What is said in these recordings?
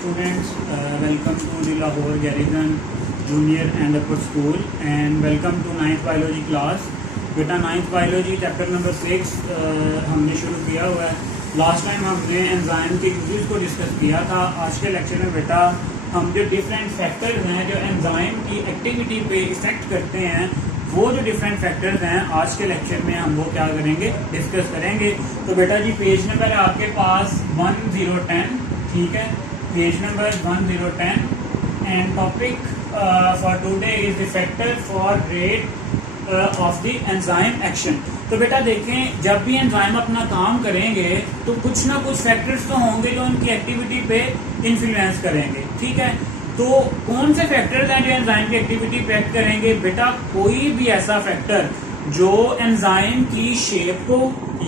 students, welcome to the Lahore Garrison Junior and Upper School and welcome to 9th biology class। बेटा 9th biology chapter number 6 हमने शुरू किया हुआ है। Last time हमने enzyme के यूजेस को डिस्कस किया था। आज के लेक्चर में बेटा हम जो डिफरेंट फैक्टर्स हैं जो एंजाइम की एक्टिविटी पे इफेक्ट करते हैं, वो जो डिफरेंट फैक्टर्स हैं आज के लेक्चर में हम वो क्या करेंगे, डिस्कस करेंगे। तो बेटा जी पेज नंबर है आपके पास 1010, ठीक है, page number 1010 and topic for today is the factor for rate of the enzyme action. तो बेटा देखें, जब भी एंजाइम अपना काम करेंगे तो कुछ ना कुछ फैक्टर्स तो होंगे जो उनकी एक्टिविटी पे इन्फ्लुएंस करेंगे, ठीक है। तो कौन से फैक्टर्स हैं जो एंजाइम की एक्टिविटी पे एक्ट करेंगे? बेटा कोई भी ऐसा फैक्टर जो एंजाइम की शेप को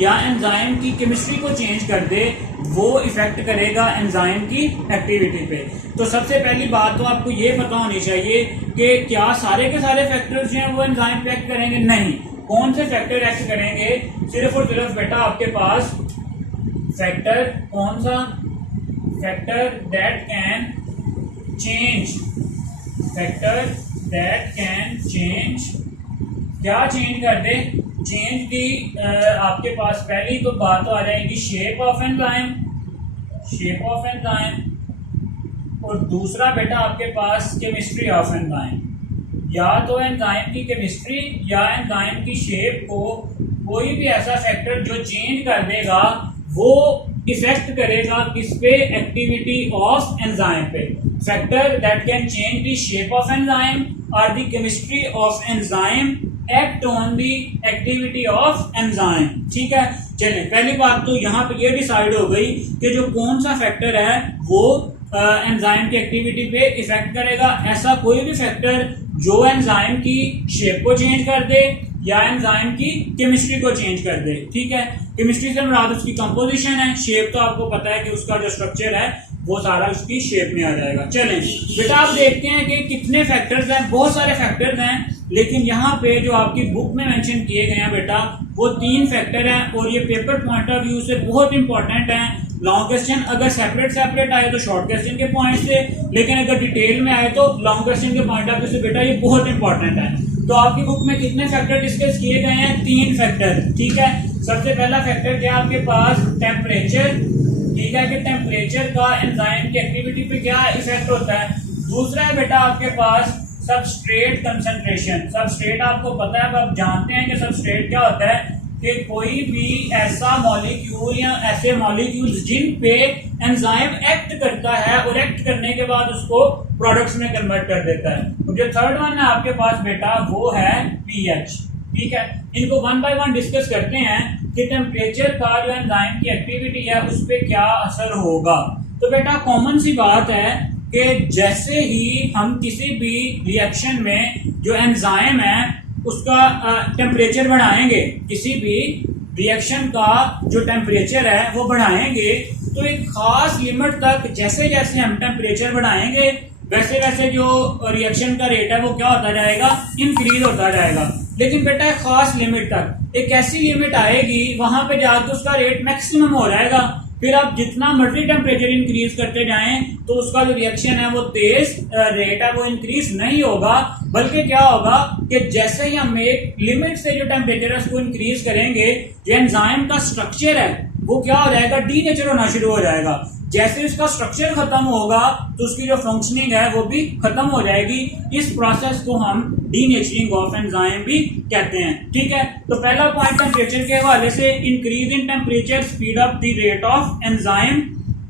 या एंजाइम की केमिस्ट्री को चेंज कर दे, वो इफेक्ट करेगा एंजाइम की एक्टिविटी पे। तो सबसे पहली बात तो आपको ये पता होनी चाहिए कि क्या सारे के सारे फैक्टर्स जो हैं वो एंजाइम पे एक्ट करेंगे? नहीं। कौन से फैक्टर एक्ट करेंगे? सिर्फ और सिर्फ बेटा आपके पास फैक्टर, कौन सा factor that can change, factor that can change, क्या चेंज कर दे? चेंज दी आपके पास पहली तो बात तो आ जाएगी shape of enzyme, shape of enzyme, और दूसरा बेटा आपके पास केमिस्ट्री ऑफ एंजाइम। या तो एंजाइम की केमिस्ट्री या एंजाइम की शेप को कोई भी ऐसा फैक्टर जो चेंज कर देगा वो इफेक्ट करेगा किस पे? एक्टिविटी ऑफ एंजाइम पे। Factor that can change the shape of enzyme और the chemistry of enzyme act on the activity of enzyme, ठीक है। चलिए पहली बात तो यहाँ पे ये डिसाइड हो गई कि जो कौन सा फैक्टर है वो एंजाइम की एक्टिविटी पे इफेक्ट करेगा। ऐसा कोई भी फैक्टर जो एंजाइम की शेप को चेंज कर दे या एंजाइम की केमिस्ट्री को चेंज कर दे, ठीक है। केमिस्ट्री से मुराद उसकी कंपोजिशन है, शेप तो आपको पता है कि उसका जो स्ट्रक्चर है वो सारा उसकी शेप में आ जाएगा। चलें बेटा आप देखते हैं कि कितने फैक्टर्स हैं, बहुत सारे फैक्टर्स हैं, लेकिन यहाँ पे जो आपकी बुक में मेंशन किए गए हैं बेटा वो 3 फैक्टर हैं और ये पेपर पॉइंट ऑफ व्यू से बहुत इंपॉर्टेंट है। लॉन्ग क्वेश्चन अगर सेपरेट आए तो शॉर्ट क्वेश्चन के पॉइंट से, लेकिन अगर डिटेल में आए तो लॉन्ग क्वेश्चन के पॉइंट ऑफ व्यू से बेटा ये बहुत इंपॉर्टेंट है। तो आपकी बुक में कितने फैक्टर डिस्कस किए गए हैं? 3 फैक्टर, ठीक है। सबसे पहला फैक्टर क्या आपके पास? टेम्परेचर, ठीक है, कि टेम्परेचर का एंजाइम की एक्टिविटी पे क्या इफेक्ट होता है। दूसरा है बेटा आपके पास सबस्ट्रेट कंसंट्रेशन। सबस्ट्रेट आपको पता है, अब आप जानते हैं कि सबस्ट्रेट क्या होता है, कि कोई भी ऐसा मॉलिक्यूल या ऐसे मॉलिक्यूल्स जिन पे एंजाइम एक्ट करता है और एक्ट करने के बाद उसको प्रोडक्ट्स में कन्वर्ट कर देता है। और जो थर्ड वन है आपके पास बेटा वो है पीएच, ठीक है। इनको वन बाय वन डिस्कस करते हैं कि टेम्परेचर का जो एंजाइम की एक्टिविटी है उस पर क्या असर होगा। तो बेटा कॉमन सी बात है कि जैसे ही हम किसी भी रिएक्शन में जो एंजाइम है उसका टेम्परेचर बढ़ाएंगे, किसी भी रिएक्शन का जो टेम्परेचर है वो बढ़ाएंगे, तो एक खास लिमिट तक जैसे जैसे हम टेम्परेचर बढ़ाएंगे वैसे वैसे जो रिएक्शन का रेट है वो क्या होता जाएगा? इंक्रीज होता जाएगा। लेकिन बेटा एक खास लिमिट तक, एक ऐसी लिमिट आएगी वहां पे जाकर उसका रेट मैक्सिमम हो जाएगा। फिर आप जितना मर्जी टेम्परेचर इंक्रीज करते जाएं तो उसका जो रिएक्शन है वो तेज रेट है वो इंक्रीज नहीं होगा, बल्कि क्या होगा कि जैसे ही हम एक लिमिट से जो टेम्परेचर है उसको इंक्रीज करेंगे, जो एंजाइम का स्ट्रक्चर है वो क्या हो जाएगा? डीनेचर होना शुरू हो जाएगा। जैसे उसका स्ट्रक्चर खत्म होगा तो उसकी जो फंक्शनिंग है वो भी खत्म हो जाएगी। इस प्रोसेस को हम डीनेचरिंग ऑफ एंजाइम भी कहते हैं, ठीक है। तो पहला पॉइंट टेम्परेचर के हवाले से, increase in temperature speed up the rate of enzyme,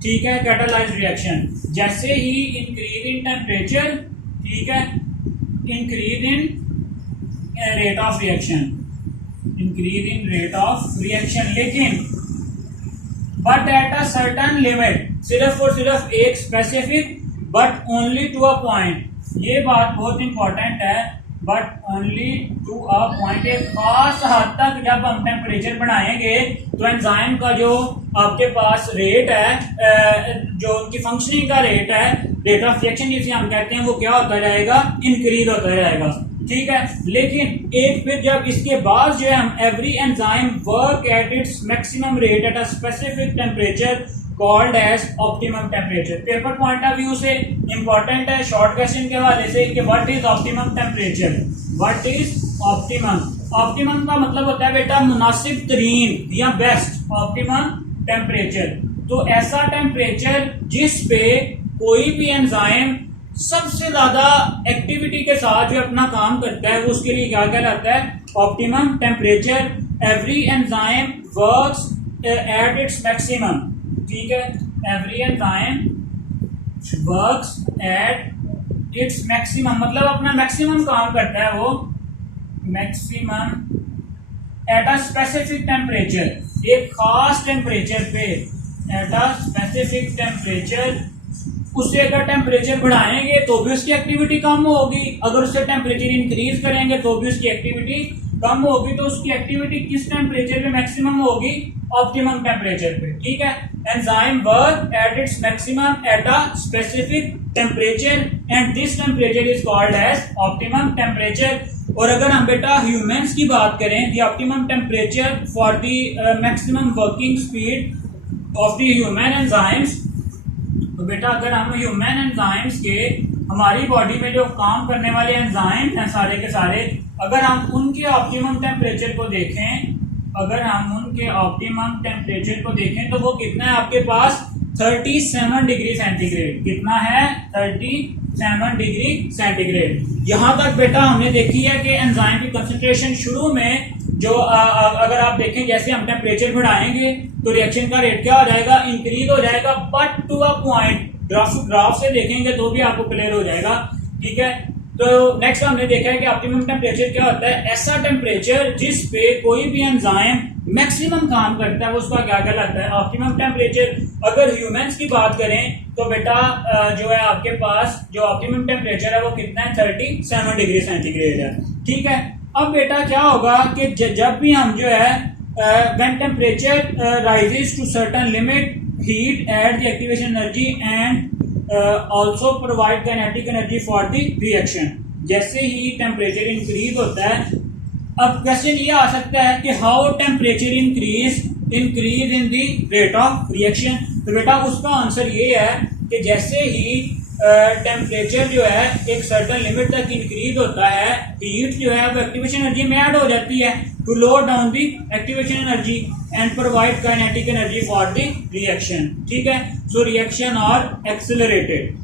ठीक है, कैटालाइज्ड रिएक्शन। जैसे ही इंक्रीज इन टेम्परेचर, ठीक है, increase in rate of reaction, increase in rate of reaction, लेकिन but at a certain limit, सिर्फ और सिर्फ एक specific but only to a point, ये बात बहुत इंपॉर्टेंट है। But only to a point, एक खास हद तक जब हम टेम्परेचर बढ़ाएंगे तो एंजाइम का जो आपके पास रेट है, जो उनकी फंक्शनिंग का रेट है, रेट ऑफ रिएक्शन जिसे हम कहते हैं, वो क्या होता जाएगा? इंक्रीज होता जाएगा, ठीक है। लेकिन एक फिर जब इसके बाद जो है हम every enzyme work at its maximum rate at a specific temperature called as optimum temperature. Paper point of view से इंपॉर्टेंट है, शॉर्ट क्वेश्चन के हवाले से, कि what is optimum temperature. What is optimum? Optimum का मतलब होता है बेटा मुनासिब तरीन या बेस्ट, ऑप्टिमम टेम्परेचर। तो ऐसा टेम्परेचर जिस पे कोई भी एंजाइम सबसे ज्यादा एक्टिविटी के साथ जो अपना काम करता है वो उसके लिए क्या कहलाता है? Optimum temperature. Every enzyme works at its maximum, ठीक है, every enzyme works at its maximum, मतलब अपना मैक्सिमम काम करता है वो, maximum at a specific temperature, एक खास टेम्परेचर पे, एट अ स्पेसिफिक टेम्परेचर। उससे अगर टेम्परेचर बढ़ाएंगे तो भी उसकी एक्टिविटी कम होगी, अगर उससे टेम्परेचर इंक्रीज करेंगे तो भी उसकी एक्टिविटी कम होगी। तो उसकी एक्टिविटी किस टेम्परेचर पे मैक्सिमम होगी? ऑप्टिमम टेम्परेचर पे, ठीक है। Enzyme work at its maximum at a specific temperature and this temperature is called as optimum temperature. और अगर हम बेटा ह्यूमंस की बात करें, the optimum temperature for the maximum working speed of the human enzymes, तो बेटा अगर हम ह्यूमन एंजाइम्स के, हमारी बॉडी में जो काम करने वाले एंजाइम हैं सारे के सारे, अगर हम उनके ऑप्टिमम टेम्परेचर को देखें, अगर हम उनके ऑप्टिमम टेम्परेचर को देखें तो वो कितना है आपके पास? 37 डिग्री सेंटीग्रेड। कितना है? 37 डिग्री सेंटीग्रेड। यहां तक बेटा हमने देखी है कि एंजाइम की कंसंट्रेशन शुरू में जो अगर आप देखें जैसे हम टेम्परेचर बढ़ाएंगे तो रिएक्शन का रेट क्या हो जाएगा? इंक्रीज हो जाएगा, but to a point. Graph से देखेंगे तो भी आपको क्लियर हो जाएगा, ठीक है। तो नेक्स्ट हमने देखा है कि ऑप्टिमम टेम्परेचर क्या होता है? ऐसा टेम्परेचर जिस पे कोई भी एंजाइम मैक्सिमम काम करता है वो उसका क्या कहलाता है? Optimum temperature. अगर ह्यूमंस की बात करें तो बेटा जो है आपके पास जो ऑप्टिमम टेम्परेचर है वो कितना है? 37 डिग्री सेंटीग्रेड है, ठीक है। अब बेटा क्या होगा कि जब भी हम जो है when temperature rises to certain limit, heat at the activation energy and also provide kinetic energy for the reaction। जैसे ही टेम्परेचर इंक्रीज होता है, अब क्वेश्चन ये आ सकता है कि how temperature increase in the rate of reaction. तो बेटा उसका आंसर ये है कि जैसे ही टेम्परेचर जो है एक सर्टेन लिमिट तक इंक्रीज होता है, हीट जो है वो एक्टिवेशन एनर्जी में ऐड हो जाती है to low down the activation energy and provide kinetic energy for the reaction, ठीक है। So reaction are accelerated.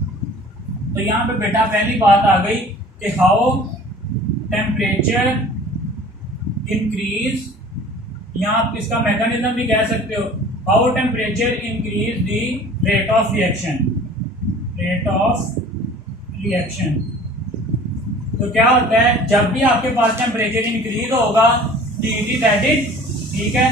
तो यहाँ पे बेटा पहली बात आ गई कि हाउ टेम्परेचर इंक्रीज, यहाँ आप इसका मैकेनिज्म भी कह सकते हो, how temperature increase the rate of reaction, rate of reaction. तो क्या होता है जब भी आपके पास टेम्परेचर इंक्रीज होगा, हीट इज एडेड, ठीक है,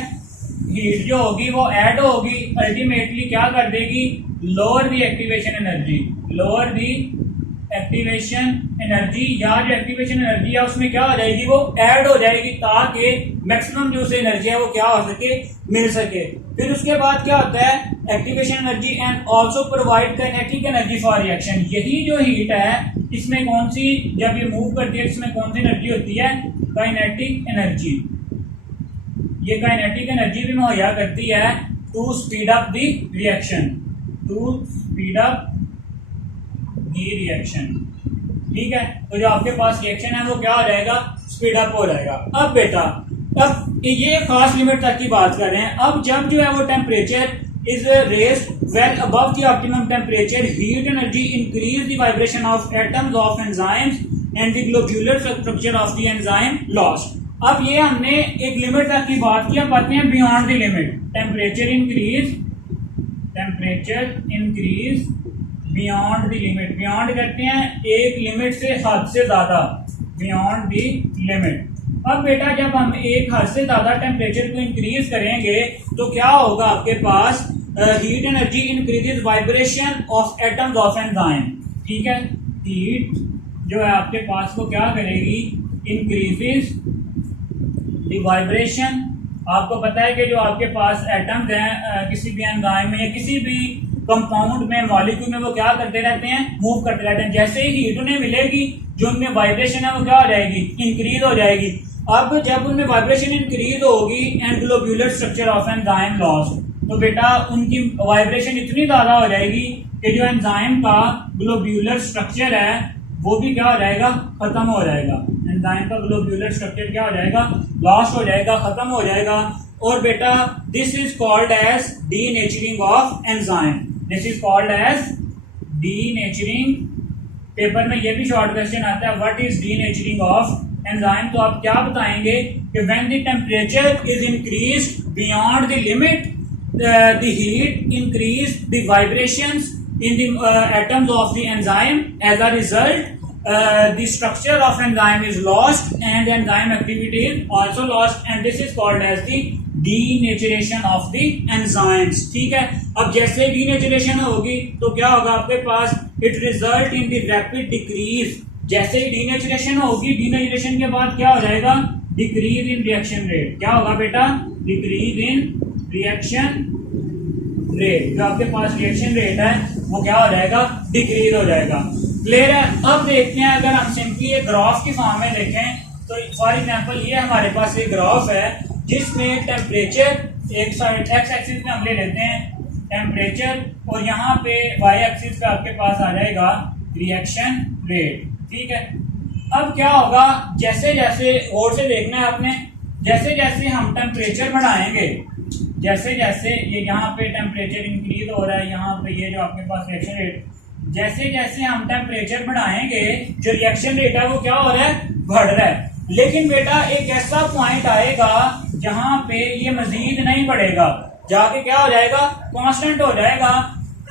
हीट जो होगी वो ऐड होगी, अल्टीमेटली क्या कर देगी? लोअर दी एक्टिवेशन एनर्जी, लोअर दी एक्टिवेशन एनर्जी, या जो एक्टिवेशन एनर्जी है उसमें क्या हो जाएगी? वो ऐड हो जाएगी ताकि मैक्सिमम जो से एनर्जी है वो क्या हो सके? मिल सके। फिर उसके बाद क्या होता है? Activation energy and also provide kinetic energy for reaction. यही जो हीट है इसमें कौन सी, जब ये मूव करती है इसमें कौन सी एनर्जी होती है? Kinetic energy. ये काइनेटिक एनर्जी भी मुहैया करती है to speed up the reaction, to speed up the reaction, ठीक है। तो जो आपके पास रिएक्शन है वो क्या हो जाएगा? स्पीड अप हो जाएगा। अब बेटा अब ये खास लिमिट तक की बात कर रहे हैं। अब जब जो है वो temperature is raised well above the optimum temperature, heat energy increase the vibration of atoms of enzymes and the globular structure of the enzyme lost। अब ये हमने एक लिमिट तक की बात की, अब बातें हैं beyond the limit. Temperature increase beyond the limit. Beyond करते हैं एक लिमिट से हद से ज्यादा, बियॉन्ड द लिमिट। अब बेटा जब हम एक हद से ज्यादा टेम्परेचर को इंक्रीज करेंगे तो क्या होगा आपके पास? Heat energy increases vibration of atoms of enzyme, ठीक है। हीट जो है आपके पास को क्या करेगी? Increases the vibration. आपको पता है कि जो आपके पास एटम्स हैं किसी भी एंजाइम में या किसी भी कंपाउंड में, मॉलिक्यूल में, वो क्या करते रहते हैं? मूव करते रहते हैं। जैसे ही हीट उन्हें मिलेगी जो उनमें वाइब्रेशन है वो क्या हो जाएगी? इंक्रीज हो जाएगी। अब जब उनमें वाइब्रेशन इंक्रीज होगी and globular structure of enzyme lost, तो बेटा उनकी वाइब्रेशन इतनी ज्यादा हो जाएगी कि जो एंजाइम का ग्लोब्यूलर स्ट्रक्चर है वो भी क्या हो जाएगा, खत्म हो जाएगा। एंजाइम का ग्लोब्यूलर स्ट्रक्चर क्या हो जाएगा, लॉस्ट हो जाएगा, खत्म हो जाएगा। और बेटा this is called as denaturing of enzyme. This is called as denaturing. Paper में ये भी शॉर्ट क्वेश्चन आता है, what is denaturing of enzyme. तो आप क्या बताएंगे कि when the temperature is increased beyond the limit, the heat increase the vibrations in the atoms of the enzyme. As a result, the structure of enzyme is lost and the enzyme activity is also lost, and this is called as the denaturation of the enzymes. ठीक है, अब जैसे denaturation होगी तो क्या होगा आपके पास, it result in the rapid decrease। जैसे ही denaturation होगी, denaturation के बाद क्या हो जाएगा, decrease in reaction rate। क्या होगा बेटा, decrease in रिएक्शन रेट। जो आपके पास रिएक्शन रेट है वो क्या हो जाएगा, डिक्रीज हो जाएगा। क्लियर है। अब देखते हैं, अगर हम सिंपली एक ग्राफ की फॉर्म में देखें तो फॉर एग्जांपल ये हमारे पास एक ग्राफ है जिसमें टेम्परेचर एक साइड एक्स एक्सिस पे हम ले लेते हैं टेम्परेचर, और यहाँ पे वाई एक्सिस पे आपके पास आ जाएगा रिएक्शन रेट। ठीक है, अब क्या होगा, जैसे जैसे और से देखना है आपने, जैसे जैसे हम टेम्परेचर बढ़ाएंगे, जैसे जैसे ये यहाँ पे टेम्परेचर इंक्रीज हो रहा है, यहाँ पे ये जो आपके पास रिएक्शन रेट, जैसे जैसे हम टेम्परेचर बढ़ाएंगे जो रिएक्शन रेट है वो क्या हो रहा है, बढ़ रहा है। लेकिन बेटा एक ऐसा पॉइंट आएगा जहां पे ये मजीद नहीं बढ़ेगा, जाके क्या हो जाएगा, कांस्टेंट हो जाएगा,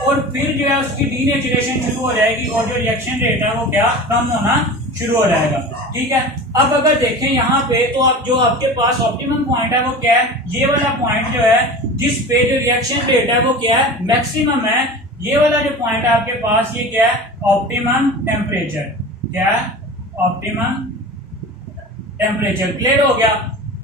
और फिर जो है उसकी डीनेचुरेशन शुरू हो जाएगी और जो रिएक्शन रेट है वो क्या, कम होना शुरू हो जाएगा। ठीक है, अब अगर देखें यहाँ पे तो अब जो आपके पास ऑप्टिमम पॉइंट है वो क्या है, ये वाला पॉइंट जो है जिस पे जो रिएक्शन रेट है वो क्या है, मैक्सिमम है। ये वाला जो पॉइंट है आपके पास ये क्या है, ऑप्टिमम टेम्परेचर। क्या है, ऑप्टिमम टेम्परेचर। क्लियर हो गया।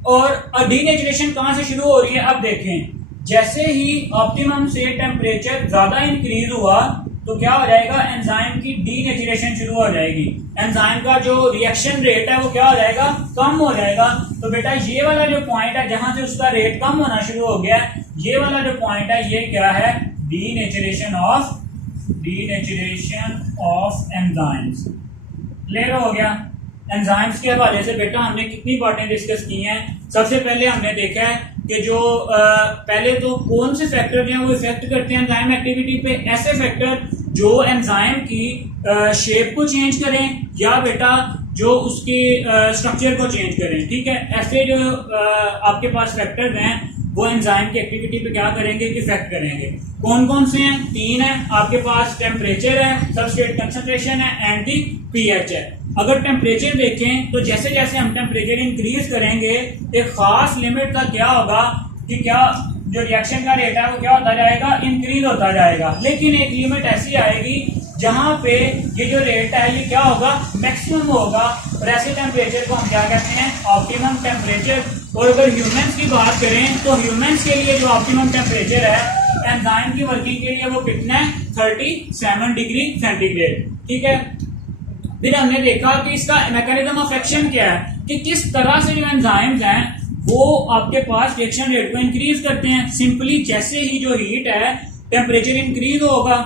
और डीनेचुरेशन कहां से शुरू हो रही है, अब देखें, जैसे ही ऑप्टिमम से टेम्परेचर ज्यादा इंक्रीज हुआ तो क्या हो जाएगा, एंजाइम की डीनेचुरेशन शुरू हो जाएगी। एंजाइम का जो रिएक्शन रेट है वो क्या हो जाएगा, कम हो जाएगा। तो बेटा ये वाला जो पॉइंट है जहां से उसका रेट कम होना शुरू हो गया, ये वाला जो पॉइंट है ये क्या है, डीनेचुरेशन ऑफ एंजाइम्स। क्लियर हो गया। एंजाइम्स के हवाले से बेटा हमने कितनी बातें डिस्कस की हैं। सबसे पहले हमने देखा है कि जो पहले तो कौन से फैक्टर जो है वो इफेक्ट करते हैं एंजाइम एक्टिविटी पे, ऐसे फैक्टर जो एंजाइम की शेप को चेंज करें या बेटा जो उसके स्ट्रक्चर को चेंज करें। ठीक है, ऐसे जो आपके पास फैक्टर्स हैं वो एंजाइम की एक्टिविटी पे क्या करेंगे, इफेक्ट करेंगे। कौन कौन से हैं, तीन है आपके पास, टेम्परेचर है, सबस्ट्रेट कंसंट्रेशन है एंड दी पीएच है। अगर टेम्परेचर देखें तो जैसे जैसे हम टेम्परेचर इंक्रीज करेंगे एक खास लिमिट तक क्या होगा कि क्या जो रिएक्शन का रेट है वो क्या होता जाएगा, इंक्रीज होता जाएगा। लेकिन एक लिमिट ऐसी आएगी जहां पे ये जो रेट है ये क्या होगा, मैक्सिमम होगा, और ऐसे टेम्परेचर को हम क्या कहते हैं, ऑप्टिमम टेम्परेचर। और अगर ह्यूमंस की बात करें तो ह्यूमंस के लिए जो ऑप्टिमम टेम्परेचर है एंजाइम की वर्किंग के लिए वो कितना है, 37 डिग्री सेंटीग्रेड। ठीक है, फिर हमने देखा कि इसका मैकेनिज्म ऑफ एक्शन क्या है, कि किस तरह से जो एंजाइम्स हैं वो आपके पास रिएक्शन रेट को इंक्रीज करते हैं। सिंपली जैसे ही जो हीट है टेम्परेचर इंक्रीज होगा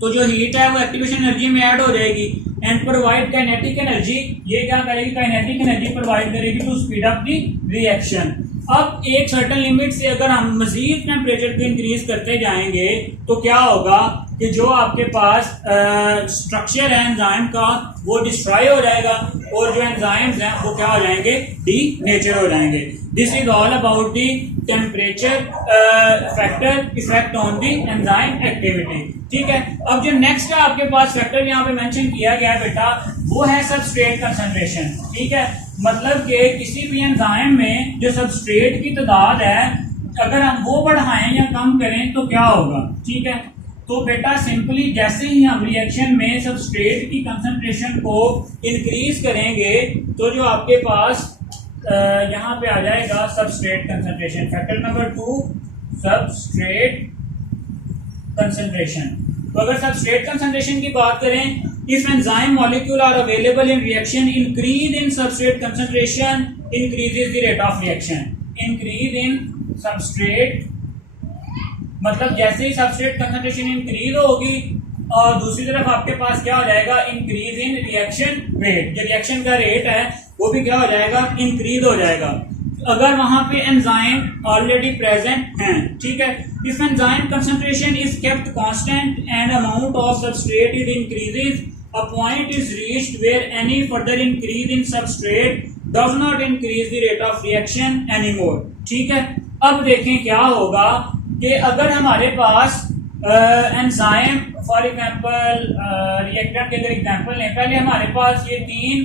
तो जो हीट है वो एक्टिवेशन एनर्जी में ऐड हो जाएगी एंड प्रोवाइड काइनेटिक एनर्जी। ये क्या करेगी, काइनेटिक एनर्जी प्रोवाइड करेगी to speed up the reaction. अब एक सर्टेन लिमिट से अगर हम मजीद टेम्परेचर को इंक्रीज करते जाएंगे तो क्या होगा कि जो आपके पास स्ट्रक्चर है एंजाइम का वो डिस्ट्रॉय हो जाएगा और जो एंजाइम्स हैं वो क्या हो जाएंगे, डीनेचर हो जाएंगे। This is all about the temperature factor effect on the enzyme activity. ठीक है, अब जो नेक्स्ट है आपके पास फैक्टर यहाँ पे मेंशन किया गया है बेटा वो है सबस्ट्रेट कंसंट्रेशन। ठीक है, मतलब कि किसी भी एंजाइम में जो सबस्ट्रेट की तादाद है अगर हम वो बढ़ाएं या कम करें तो क्या होगा। ठीक है, तो बेटा सिंपली जैसे ही हम रिएक्शन में सबस्ट्रेट की कंसंट्रेशन को इंक्रीज करेंगे तो जो आपके पास यहाँ पे आ जाएगा substrate concentration. Factor number 2 substrate concentration. तो अगर सबस्ट्रेट कंसंट्रेशन की बात करें, if enzyme molecule are available in reaction, increase in substrate concentration increases the rate of reaction. Increase in substrate मतलब जैसे ही सबस्ट्रेट कंसंट्रेशन इंक्रीज होगी और दूसरी तरफ आपके पास क्या हो जाएगा, इंक्रीज इन रिएक्शन रेट। जो रिएक्शन का रेट है वो भी क्या हो जाएगा, इंक्रीज हो जाएगा। अगर वहां पे एंजाइम ऑलरेडी प्रेजेंट हैं, ठीक है, if enzyme concentration is kept constant and amount of substrate is increases, a point is reached where any further increase in substrate does not increase the rate of reaction anymore। ठीक है, अब देखें क्या होगा कि अगर हमारे पास एंजाइम फॉर एग्जांपल रिएक्टेंट के अगर एग्जांपल लें, पहले हमारे पास ये 3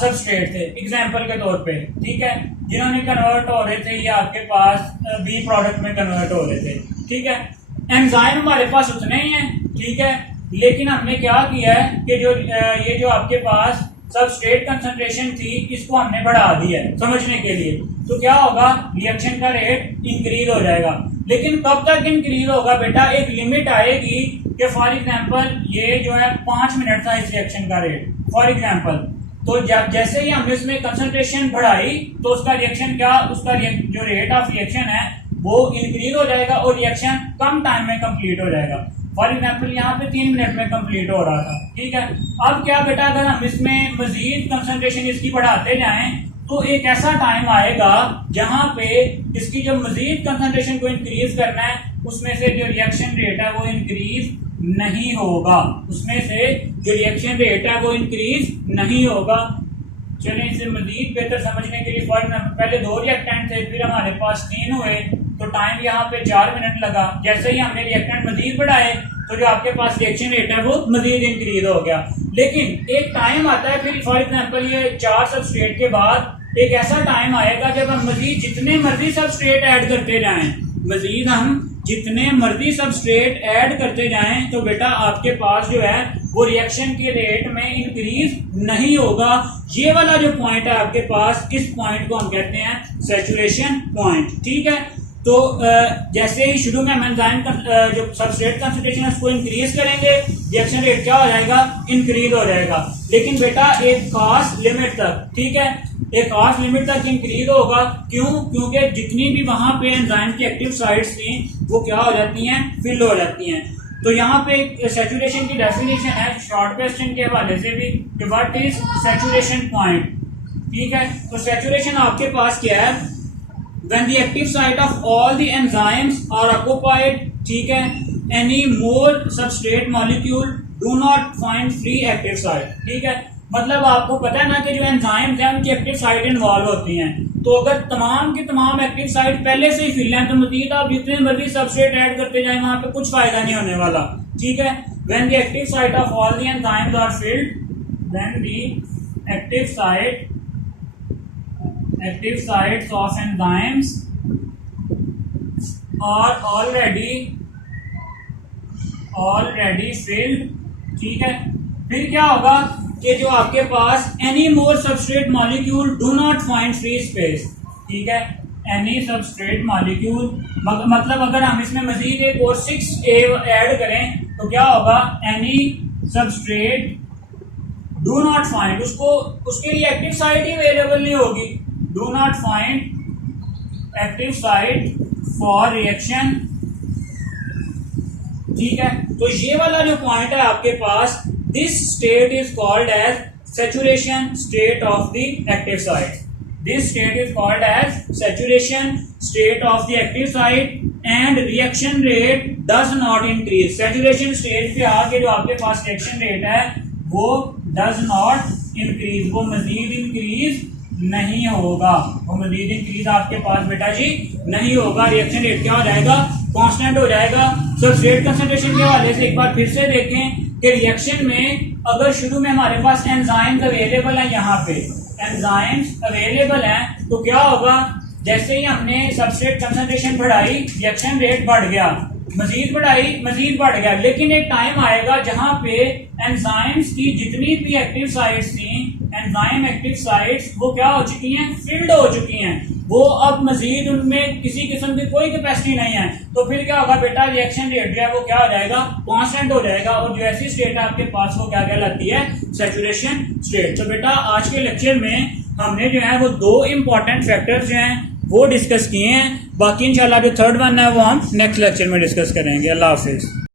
सबस्ट्रेट थे एग्जांपल के तौर पे, ठीक है, जिन्होंने कन्वर्ट हो रहे थे, ये आपके पास बी प्रोडक्ट में कन्वर्ट हो रहे थे, ठीक है। एंजाइम हमारे पास उतने ही हैं, ठीक है, लेकिन हमने क्या किया है कि ये जो आपके पास सबस्ट्रेट कंसंट्रेशन थी इसको हमने बढ़ा दिया है समझने के लिए। तो क्या होगा, रिएक्शन का रेट इंक्रीज हो जाएगा। लेकिन कब तक इंक्रीज होगा बेटा, एक लिमिट आएगी कि फॉर एग्जांपल ये जो है 5 मिनट था इस रिएक्शन का रेट फॉर एग्जांपल। तो जब जैसे ही हमने इसमें कंसंट्रेशन बढ़ाई तो उसका रिएक्शन क्या, उसका जो रेट ऑफ रिएक्शन है वो इंक्रीज हो जाएगा और रिएक्शन कम टाइम में कंप्लीट हो जाएगा। फॉर एग्जाम्पल यहाँ पे 3 मिनट में कंप्लीट हो रहा था, ठीक है। अब क्या बेटा, अगर हम इसमें मजीद कंसंट्रेशन इसकी बढ़ाते जाएं तो एक ऐसा टाइम आएगा जहां पे इसकी जो मजीद कंसंट्रेशन को इंक्रीज करना है उसमें से जो रिएक्शन रेट है वो इंक्रीज नहीं होगा, उसमें से जो रिएक्शन रेट है वो इंक्रीज नहीं होगा। चलिए इसे मजीद बेहतर समझने के लिए, फॉर एग्जाम्पल पहले 2 रिएक्टेंट थे, फिर हमारे पास 3 हुए, तो टाइम यहाँ पे 4 मिनट लगा। जैसे ही हमने रिएक्टेंट मजीद बढ़ाए तो जो आपके पास रिएक्शन रेट है वो मजीद इंक्रीज हो गया। लेकिन एक टाइम आता है फिर, फॉर एग्जांपल ये 4 सबस्ट्रेट के बाद एक ऐसा टाइम आएगा जब हम मजीद जितने मर्जी सबस्ट्रेट ऐड करते जाएं, मजीद हम जितने मर्जी सबस्ट्रेट ऐड करते जाएं तो बेटा आपके पास जो है वो रिएक्शन के रेट में इंक्रीज नहीं होगा। ये वाला जो पॉइंट है आपके पास, इस पॉइंट को हम कहते हैं सैचुरेशन पॉइंट, ठीक है। तो जैसे ही शुरू में हम एंजाइम का जो सबस्ट्रेट कंसंट्रेशन है उसको इंक्रीज करेंगे, रिएक्शन रेट क्या हो जाएगा, इंक्रीज हो जाएगा। लेकिन बेटा एक खास लिमिट तक, ठीक है, एक खास लिमिट तक इंक्रीज होगा। क्यों? क्योंकि जितनी भी वहां पे एंजाइम की एक्टिव साइट्स थी वो क्या हो जाती हैं, फिल हो जाती हैं। तो यहाँ पे सैचुरेशन की डेफिनेशन है शॉर्ट क्वेश्चन के हवाले से भी कि व्हाट इज सैचुरेशन पॉइंट, ठीक है। तो सैचुरेशन आपके पास क्या है, when the active site of all the enzymes are occupied, ठीक है, any more substrate molecule do not find free active site, ठीक है। मतलब आपको पता है ना कि जो एंजाइम्स हैं उनकी एक्टिव साइट इन्वॉल्व होती हैं, तो अगर तमाम की तमाम एक्टिव साइट पहले से ही फिल हैं तो मजीद आप जितने मर्जी सबस्ट्रेट ऐड करते जाएं वहां पे कुछ फायदा नहीं होने वाला, ठीक है। when the active site of all the enzymes are filled, then the active sites of enzymes are already filled, ठीक है। फिर क्या होगा कि जो आपके पास any more substrate molecule do not find free space, ठीक है, any substrate molecule मतलब अगर हम इसमें मजीद एक और 6A ऐड करें तो क्या होगा, any substrate do not find, उसके लिए एक्टिव साइट ही अवेलेबल नहीं होगी, do not find active site for reaction, ठीक है। तो ये वाला जो पॉइंट है आपके पास, this state is called as saturation state of the active site, this state is called as saturation state of the active site and reaction rate does not increase, saturation state पे आके जो आपके पास reaction rate है वो does not increase, वो मजीद increase नहीं होगा, वो मजीद इंक्रीज आपके पास बेटा जी नहीं होगा। रिएक्शन रेट क्या हो जाएगा, कांस्टेंट हो जाएगा। सबस्ट्रेट कंसंट्रेशन के हवाले से एक बार फिर से देखें कि रिएक्शन में अगर शुरू में हमारे पास एंजाइम्स अवेलेबल हैं, यहाँ पे एंजाइम्स अवेलेबल हैं, तो क्या होगा, जैसे ही हमने सबस्ट्रेट कंसंट्रेशन बढ़ाई रिएक्शन रेट बढ़ गया, मजीद बढ़ाई मजीद बढ़ गया। लेकिन एक टाइम आएगा जहां पे एंजाइम्स की जितनी भी एक्टिव साइट्स थी, एंजाइम एक्टिव साइट्स वो क्या हो चुकी हैं, फिल्ड हो चुकी हैं, वो अब मजीद उनमें किसी किस्म की कोई कैपेसिटी नहीं है। तो फिर क्या होगा बेटा, रिएक्शन रेट जो है वो क्या हो जाएगा, कांस्टेंट हो जाएगा, और जो ऐसी स्टेट है आपके पास वो क्या कहलाती है, सैचुरेशन स्टेट। तो बेटा आज के लेक्चर में हमने जो है वो 2 इंपॉर्टेंट फैक्टर्स जो हैं वो डिस्कस किए हैं। बाकी इंशाल्लाह जो थर्ड वन है वो हम नेक्स्ट लेक्चर में डिस्कस करेंगे। अल्लाह हाफिज़।